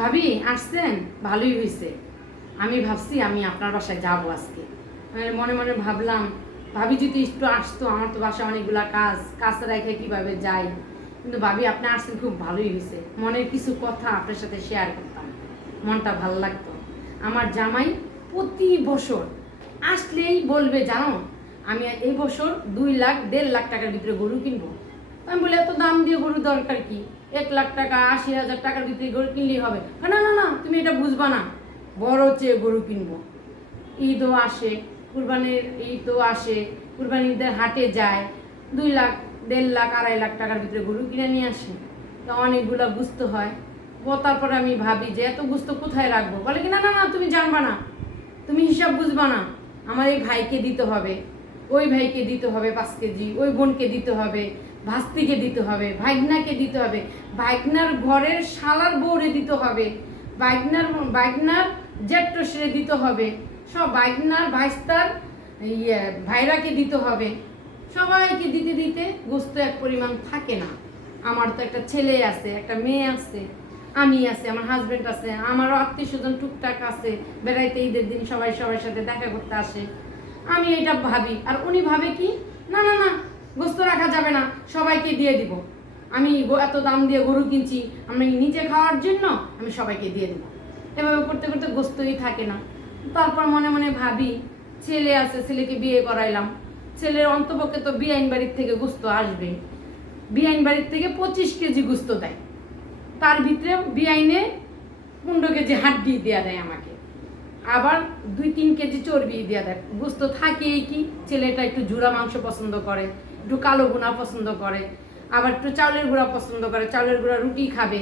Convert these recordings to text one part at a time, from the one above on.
ভাবি, আসছেন? ভালোই হয়েছে আমি ভাবছি আমি আপনার বাসায় যাব আজকে। মানে মনে ভাবলাম, ভাবি যদি একটু আসতো, আমার তো বাসায় অনেকগুলা কাজ কাজ রেখে কীভাবে যাই? কিন্তু ভাবি, আপনি আসছেন, খুব ভালোই হয়েছে মনের কিছু কথা আপনার সাথে শেয়ার করতাম। মনটা ভালো লাগতো। আমার জামাই প্রতি বছর আসলেই বলবে, জানো, আমি এই বছর দুই লাখ, দেড় লাখ টাকার ভিতরে গরু কিনবো। আমি বলি, এত দাম দিয়ে গরু দরকার কি? এক লাখ টাকা, আশি হাজার টাকার ভিতরে গরু কিনলেই হবে। না না না তুমি এটা বুঝবা না। বড় চেয়ে গরু কিনবো। ঈদও আসে, কুরবানির ঈদও আসে, কুরবানি ঈদের হাটে যায়, দুই লাখ, দেড় লাখ, আড়াই লাখ টাকার ভিতরে গরু কিনে নিয়ে আসে। তো অনেকগুলো বুঝতে হয়। তারপরে আমি ভাবি যে এত গুস্ত কোথায় রাখব? বলে কি, না না না, তুমি জানবা না। তুমি হিসাব বুঝবা না। আমার এই ভাইকে দিতে হবে। ওই ভাইকে দিতে হবে পাঁচ কেজি, ওই বোনকে দিতে হবে। ভাস্তিকে দিতে হবে, ভাইগনাকে দিতে হবে। ভাইগনার ঘরের শালার বউরে দিতে হবে বাইকনার বাইকনার জেট্রসরে দিতে হবে। সব বাইকনার ভাইস্তার ইয়ে ভাইরাকে দিতে হবে। সবাইকে দিতে দিতে গোস্ত এক পরিমাণ থাকে না। আমার তো একটা ছেলে আছে, একটা মেয়ে আছে, আমি আছে, আমার হাজবেন্ড আছে আমারও আত্মীয় স্বজন টুকটাক আছে, বেড়াইতে ঈদের দিন সবাই সবার সাথে দেখা করতে আসে। আমি এটা ভাবি, আর উনি ভাবে কি? না না না গোস্ত রাখা যাবে না, সবাইকে দিয়ে দিব। আমি এত দাম দিয়ে গরু কিনছি, আমি নিজে খাওয়ার জন্য আমি সবাইকে দিয়ে দেবো। এভাবে করতে করতে গোস্তই থাকে না। তারপর মনে মনে ভাবি, ছেলে আছে, ছেলেকে বিয়ে করাইলাম। ছেলের অন্তপক্ষে তো বিআইন বাড়ির থেকে গোস্ত আসবে। বিআইন বাড়ির থেকে পঁচিশ কেজি গোস্ত দেয়। তার ভিতরে বিআইনে পনেরো কেজি হাড্ডি দেওয়া দেয় আমাকে। আবার দুই তিন কেজি চর্বি দেওয়া দেয়। গোস্ত থাকেই কি, ছেলেটা একটু জুড়া মাংস পছন্দ করে, একটু কালো গুনা পছন্দ করে, আবার একটু চাউলের গুঁড়া পছন্দ করে, চাউলের গুঁড়া রুটি খাবে,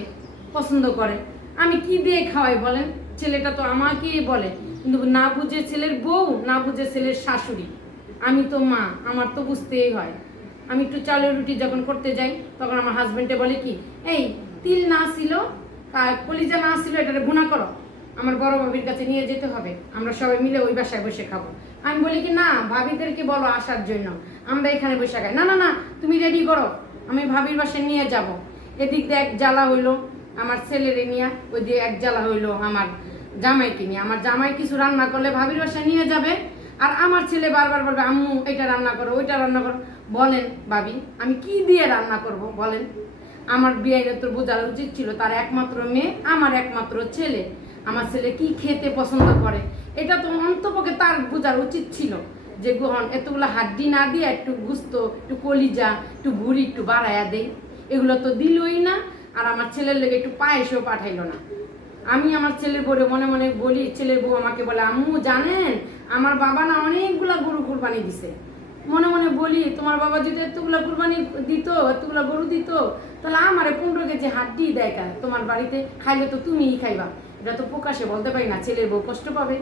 পছন্দ করে। আমি কি দিয়ে খাওয়াই বলেন? ছেলেটা তো আমাকেই বলে। কিন্তু না বুঝে ছেলের বউ, না বুঝে ছেলের শাশুড়ি। আমি তো মা, আমার তো বুঝতেই হয়। আমি একটু চালের রুটি যখন করতে যাই, তখন আমার হাজব্যান্ডে বলে কি, এই, তিল না ছিল কলিজা না ছিল এটা গুণা করো। আমার বড় ভাবির কাছে নিয়ে যেতে হবে। আমরা সবাই মিলে ওই বাসায় বসে খাব। আমি বলি কি, না, ভাবিদেরকে বলো আসার জন্য। আমরা এখানে বসে খাই। না না না, তুমি রেডি করো। আমি ভাবির বাসায় নিয়ে যাব। এদিক দিয়ে এক জ্বালা হইল আমার ছেলেরে নিয়ে, ওই দিয়ে এক জ্বালা হইল আমার জামাইকে নিয়ে। আমার জামাই কিছু রান্না করলে ভাবির বাসায় নিয়ে যাবে আর আমার ছেলে বারবার বলবে, আম্মু, এটা রান্না করো, ওইটা রান্না করো। বলেন, ভাবি, আমি কি দিয়ে রান্না করব? বলেন। আমার বিয়ের তো বোঝার উচিত ছিল, তার একমাত্র মেয়ে, আমার একমাত্র ছেলে। আমার ছেলে কি খেতে পছন্দ করে? এটা তো অন্তপক্ষে তার বোঝার উচিত ছিল যে গ্রহণ এতগুলো হাড্ডি না দিয়ে একটু গুস্ত, একটু কলিজা, একটু ভুড়ি একটু বাড়াইয়া দেই। এগুলো তো দিলই না, আর আমার ছেলের লেগে একটু পায়েসও পাঠাইলো না। আমি আমার ছেলের বউরে মনে মনে বলি, ছেলের বউ আমাকে বলে, আম্মু, জানেন, আমার বাবা না অনেকগুলা গরু কুরবানি দিছে। মনে মনে বলি, তোমার বাবা যদি এতগুলো কুরবানি দিত, এতগুলো গরু দিত, তাহলে আমারে পনেরো কেজি হাড্ডি দেয় কেন? তোমার বাড়িতে খাইলে তো তুমিই খাইবা। এটা তো প্রকাশে বলতে পারি না, ছেলের বউ কষ্ট পাবে,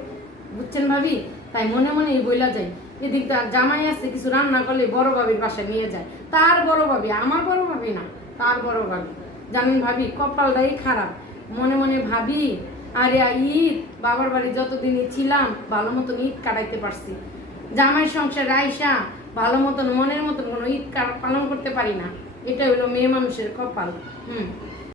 বুঝছেন ভাবি? তাই মনে মনে এই বইলা যায় এদিক তার জামাই আছে, কিছু রান্না করলে বড় ভাবির বাসায় নিয়ে যায়। তার বড় ভাবি, আমার বড় ভাবি না, তার বড় ভাবি। জানেন ভাবি, কপালটাই খারাপ। মনে মনে ভাবি, আরে ঈদ, বাবার বাড়ি যতদিনই ছিলাম, ভালো মতন ঈদ কাটাইতে পারছি। জামাই সংসার আইসা ভালো মতন, মনের মতন কোনো ঈদ পালন করতে পারি না। এটা হলো মেয়ে মানুষের কপাল। হুম।